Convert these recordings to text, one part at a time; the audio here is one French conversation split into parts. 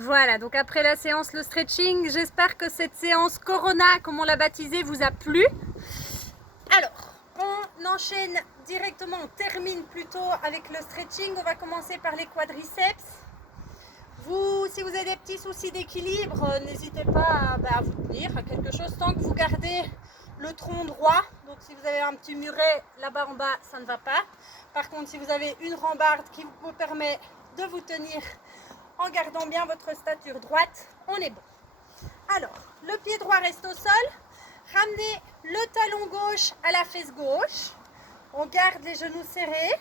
Voilà, donc après la séance, le stretching, j'espère que cette séance Corona, comme on l'a baptisée, vous a plu. Alors, on enchaîne directement, on termine plutôt avec le stretching. On va commencer par les quadriceps. Si vous avez des petits soucis d'équilibre, n'hésitez pas à vous tenir à quelque chose tant que vous gardez le tronc droit. Donc si vous avez un petit muret là-bas en bas, ça ne va pas. Par contre, si vous avez une rambarde qui vous permet de vous tenir en gardant bien votre stature droite, on est bon. Alors, le pied droit reste au sol. Ramenez le talon gauche à la fesse gauche. On garde les genoux serrés.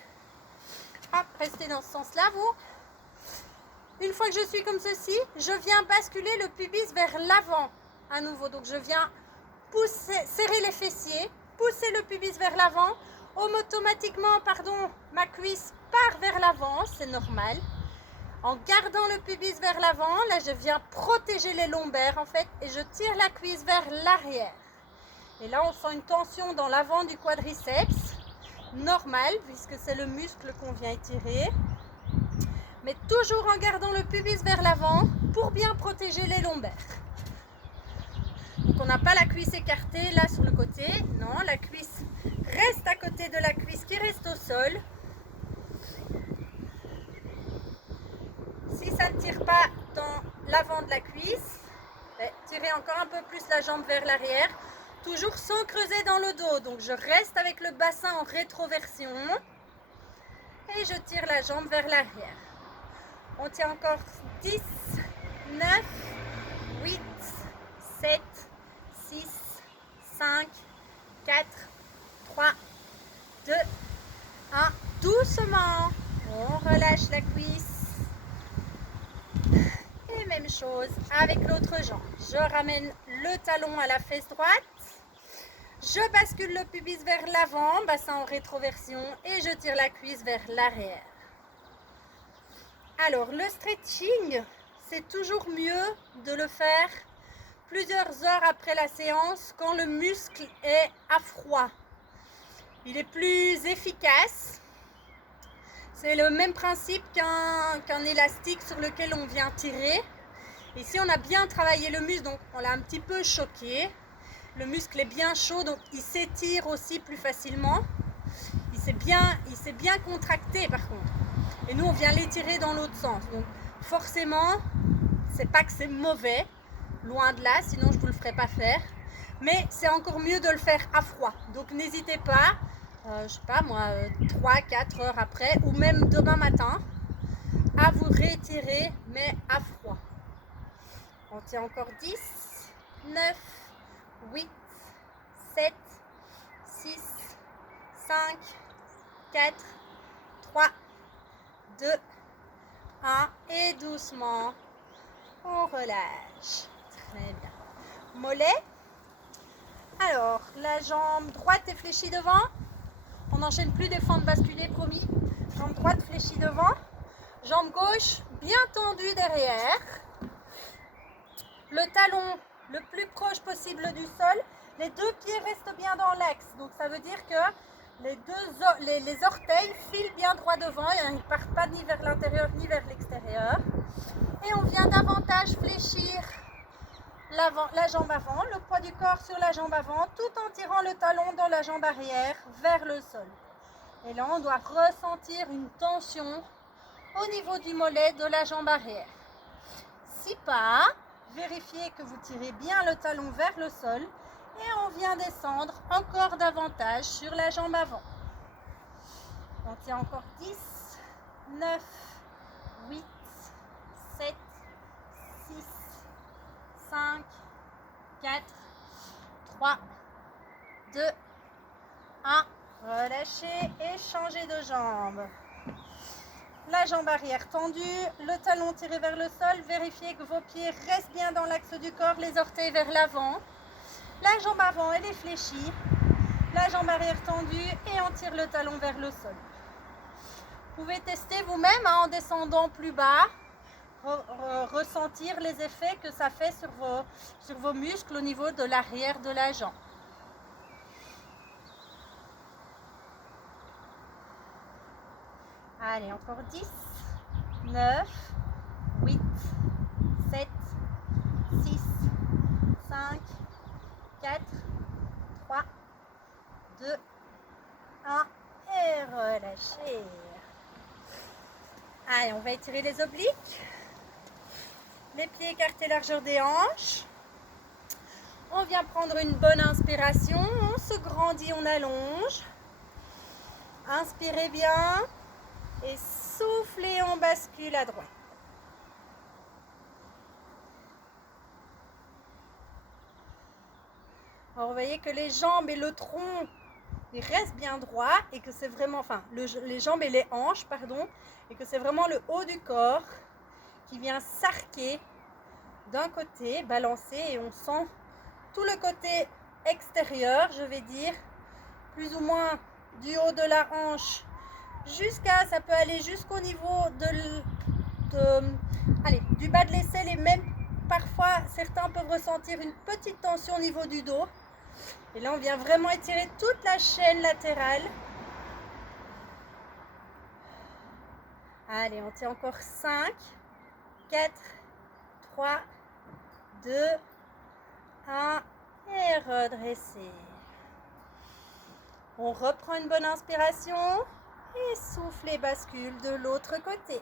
Hop, restez dans ce sens-là, vous. Une fois que je suis comme ceci, je viens basculer le pubis vers l'avant à nouveau. Donc, je viens serrer les fessiers, pousser le pubis vers l'avant. Automatiquement, ma cuisse part vers l'avant, c'est normal. En gardant le pubis vers l'avant, là je viens protéger les lombaires en fait et je tire la cuisse vers l'arrière. Et là on sent une tension dans l'avant du quadriceps, normal puisque c'est le muscle qu'on vient étirer. Mais toujours en gardant le pubis vers l'avant pour bien protéger les lombaires. Donc on n'a pas la cuisse écartée là sur le côté, non, la cuisse reste à côté de la cuisse qui reste au sol. Si ça ne tire pas dans l'avant de la cuisse, tirez encore un peu plus la jambe vers l'arrière, toujours sans creuser dans le dos. Donc je reste avec le bassin en rétroversion et je tire la jambe vers l'arrière. On tient encore 10, 9, 8, 7, 6, 5, 4, 3, 2, 1. Doucement, on relâche la cuisse. Et même chose avec l'autre jambe. Je ramène le talon à la fesse droite. Je bascule le pubis vers l'avant, bassin en rétroversion, et je tire la cuisse vers l'arrière. Alors, le stretching, c'est toujours mieux de le faire plusieurs heures après la séance quand le muscle est à froid. Il est plus efficace. C'est le même principe qu'un élastique sur lequel on vient tirer. Ici, on a bien travaillé le muscle, donc on l'a un petit peu choqué. Le muscle est bien chaud, donc il s'étire aussi plus facilement. Il s'est bien contracté par contre. Et nous, on vient l'étirer dans l'autre sens. Donc forcément, c'est pas que c'est mauvais, loin de là, sinon je ne vous le ferai pas faire. Mais c'est encore mieux de le faire à froid. Donc n'hésitez pas, je sais pas moi, 3-4 heures après, ou même demain matin, à vous réétirer, mais à froid. On tient encore 10, 9, 8, 7, 6, 5, 4, 3, 2, 1. Et doucement, on relâche. Très bien. Mollet. Alors, la jambe droite est fléchie devant. On n'enchaîne plus des fentes basculées, promis. Jambe droite fléchie devant. Jambe gauche bien tendue derrière. Le talon le plus proche possible du sol. Les deux pieds restent bien dans l'axe. Donc ça veut dire que les orteils filent bien droit devant. Ils ne partent pas ni vers l'intérieur ni vers l'extérieur. Et on vient davantage fléchir la jambe avant, le poids du corps sur la jambe avant, tout en tirant le talon dans la jambe arrière vers le sol. Et là, on doit ressentir une tension au niveau du mollet de la jambe arrière. Si pas, vérifiez que vous tirez bien le talon vers le sol et on vient descendre encore davantage sur la jambe avant. On tient encore 10, 9, 8, 7, 6, 5, 4, 3, 2, 1. Relâchez et changez de jambe. La jambe arrière tendue, le talon tiré vers le sol. Vérifiez que vos pieds restent bien dans l'axe du corps, les orteils vers l'avant. La jambe avant, elle est fléchie. La jambe arrière tendue et on tire le talon vers le sol. Vous pouvez tester vous-même en descendant plus bas, ressentir les effets que ça fait sur vos muscles au niveau de l'arrière de la jambe. Allez, encore 10, 9, 8, 7, 6, 5, 4, 3, 2, 1 et relâchez. Allez, on va étirer les obliques. Les pieds écartés largeur des hanches. On vient prendre une bonne inspiration. On se grandit, on allonge. Inspirez bien. Et soufflez, on bascule à droite. Alors, vous voyez que les jambes et le tronc ils restent bien droits et que c'est vraiment, les jambes et les hanches, pardon, et que c'est vraiment le haut du corps qui vient s'arquer d'un côté, balancer, et on sent tout le côté extérieur, je vais dire, plus ou moins du haut de la hanche ça peut aller jusqu'au niveau du bas de l'aisselle, et même parfois certains peuvent ressentir une petite tension au niveau du dos. Et là, on vient vraiment étirer toute la chaîne latérale. Allez, on tient encore 5, 4, 3, 2, 1 et redressez. On reprend une bonne inspiration et souffle et bascule de l'autre côté.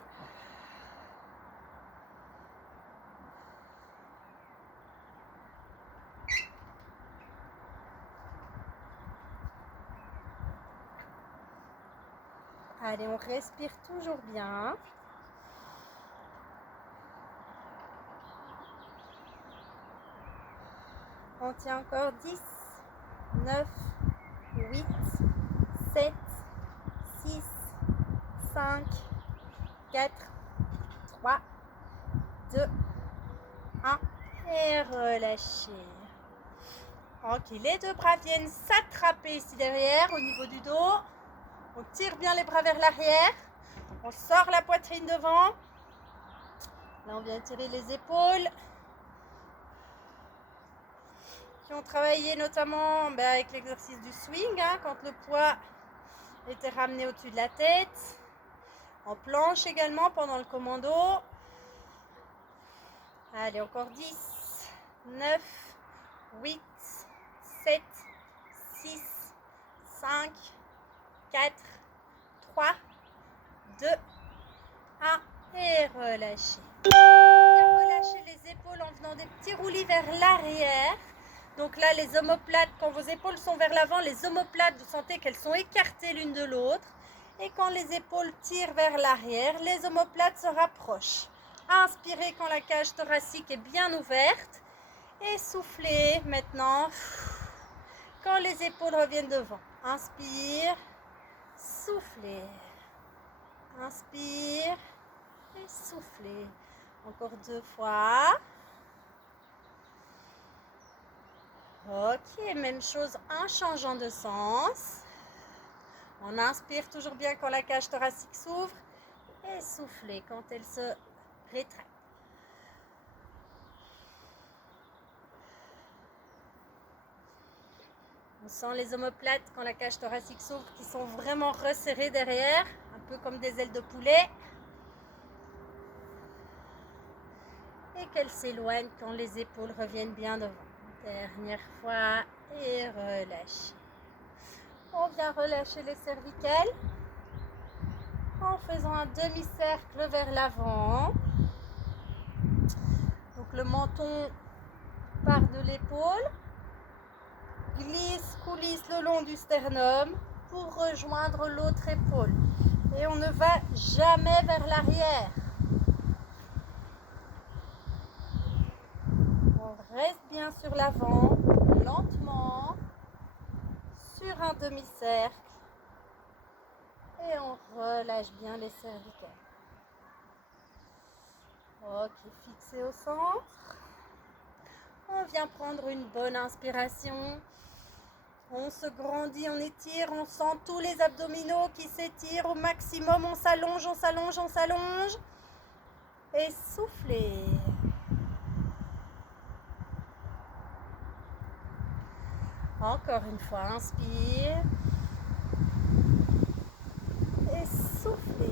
Allez, on respire toujours bien. On tient encore 10, 9, 8, 7, 6, 5, 4, 3, 2, 1 et relâchez. Ok, les deux bras viennent s'attraper ici derrière au niveau du dos. On tire bien les bras vers l'arrière. On sort la poitrine devant. Là, on vient tirer les épaules. Qui ont travaillé notamment avec l'exercice du swing, quand le poids était ramené au-dessus de la tête. En planche également pendant le commando. Allez, encore 10, 9, 8, 7, 6, 5, 4, 3, 2, 1 et relâchez. Relâchez les épaules en faisant des petits roulis vers l'arrière. Donc là, les omoplates, quand vos épaules sont vers l'avant, les omoplates, vous sentez qu'elles sont écartées l'une de l'autre. Et quand les épaules tirent vers l'arrière, les omoplates se rapprochent. Inspirez quand la cage thoracique est bien ouverte. Et soufflez maintenant quand les épaules reviennent devant. Inspire, soufflez. Inspire et soufflez. Encore 2 fois. Ok, même chose en changeant de sens. On inspire toujours bien quand la cage thoracique s'ouvre et soufflez quand elle se rétracte. On sent les omoplates quand la cage thoracique s'ouvre qui sont vraiment resserrées derrière, un peu comme des ailes de poulet. Et qu'elles s'éloignent quand les épaules reviennent bien devant. Dernière fois et relâchez. On vient relâcher les cervicales en faisant un demi-cercle vers l'avant. Donc le menton part de l'épaule, glisse, coulisse le long du sternum pour rejoindre l'autre épaule. Et on ne va jamais vers l'arrière. On reste bien sur l'avant, lentement, sur un demi-cercle. Et on relâche bien les cervicales. Ok, fixé au centre. On vient prendre une bonne inspiration. On se grandit, on étire, on sent tous les abdominaux qui s'étirent au maximum. On s'allonge, on s'allonge, on s'allonge. Et soufflez. Encore une fois, inspire. Et soufflez.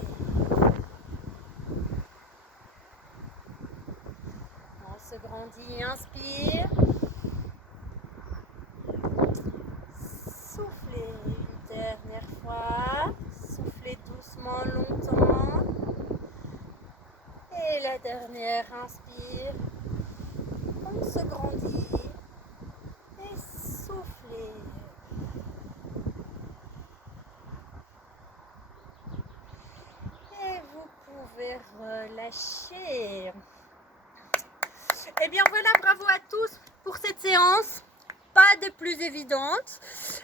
se grandit. Inspire. Soufflez une dernière fois. Soufflez doucement, longtemps. Et la dernière, inspire. On se grandit. Et soufflez. Et vous pouvez relâcher. Et bien voilà, bravo à tous pour cette séance. Pas de plus évidente.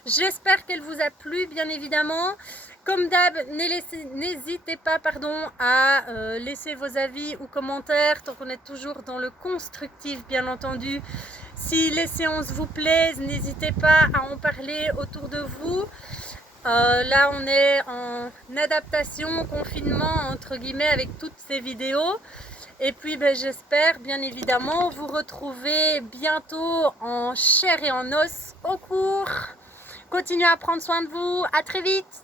J'espère qu'elle vous a plu, bien évidemment. Comme d'hab, n'hésitez pas à laisser vos avis ou commentaires, tant qu'on est toujours dans le constructif, bien entendu. Si les séances vous plaisent, n'hésitez pas à en parler autour de vous. Là, on est en adaptation, confinement, entre guillemets, avec toutes ces vidéos. Et puis, j'espère, bien évidemment, vous retrouver bientôt en chair et en os au cours. Continuez à prendre soin de vous. À très vite.